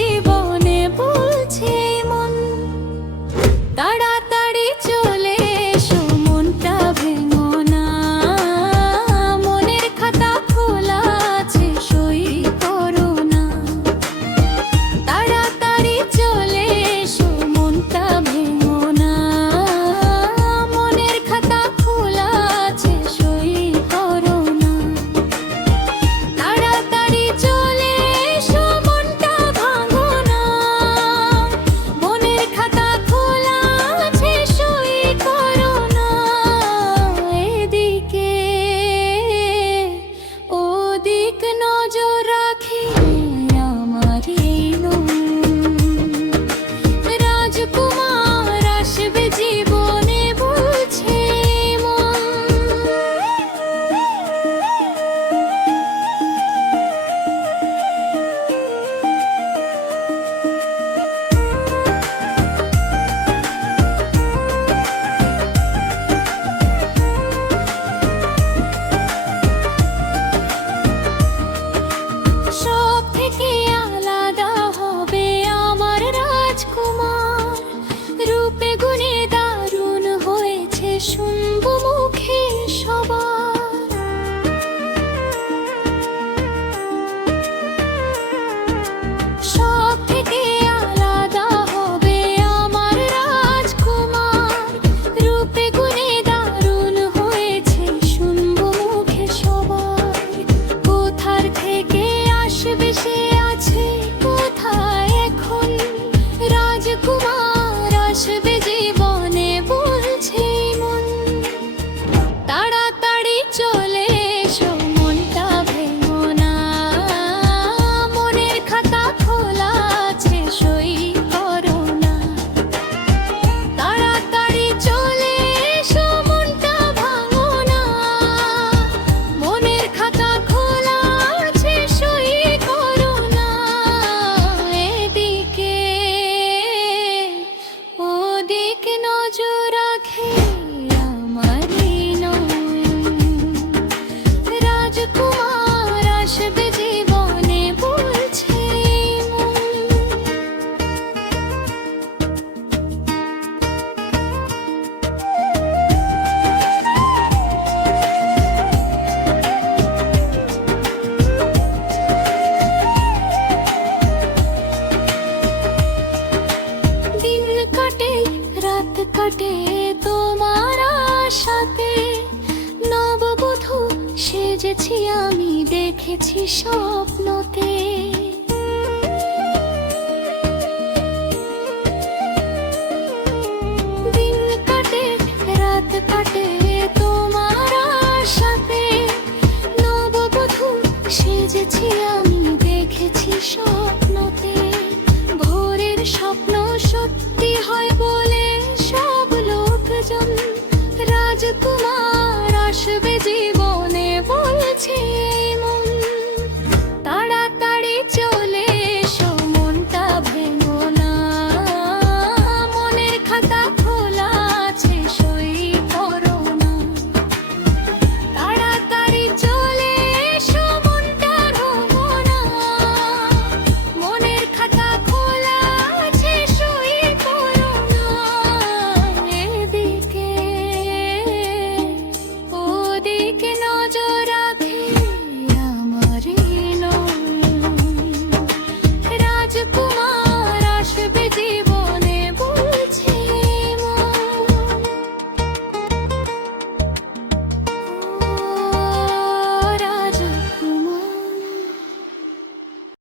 জীবনে বলছে মন, তাড়াতাড়ি চলে এসো, মনটা ভেঙো না। মনের খাতা খোলা আছে, সই করো না। তাড়াতাড়ি চলে এসো, মনটা ভেঙো না। মনের খাতা খোলা আছে, সই করো না। তাড়াতাড়ি চলে এসো, মনটা ভাঙো না। মনের খাতা খোলা আছে, সই করো না। এদিকে ওদিক নজর রাখি আমার এই মন। রাজকুমার আসবে জীবনে বলছে মন। সব থেকে আলাদা হবে আমার রাজকুমার। রূপে গুণে দারুণ হয়েছে, শুনবো মুখে সবার। সব থেকে আলাদা হবে আমার রাজকুমার। রূপে গুণে দারুণ হয়েছে, শুনবো মুখে সবার। কোথার থেকে আসবে সে আছে কোথায় এখন? রাজকুমার আসবে জীবনে বলছে মন। তাড়াতাড়ি চলে এসো, মনটা ভেঙো না। মনের খাতা খোলা আছে, সই করো না। তাড়াতাড়ি চলে এসো, মনটা ভাঙো না। মনের খাতা খোলা আছে, সই করো না। এদিকে ওদিক নজর রাখে আমার এই নয়ন। রাজকুমার আসবে জীবনে বলছে মন। দিন কাটে রাত কাটে তোমার আশাতে। নববধূ সেজেছি আমি, দেখেছি স্বপ্নতে।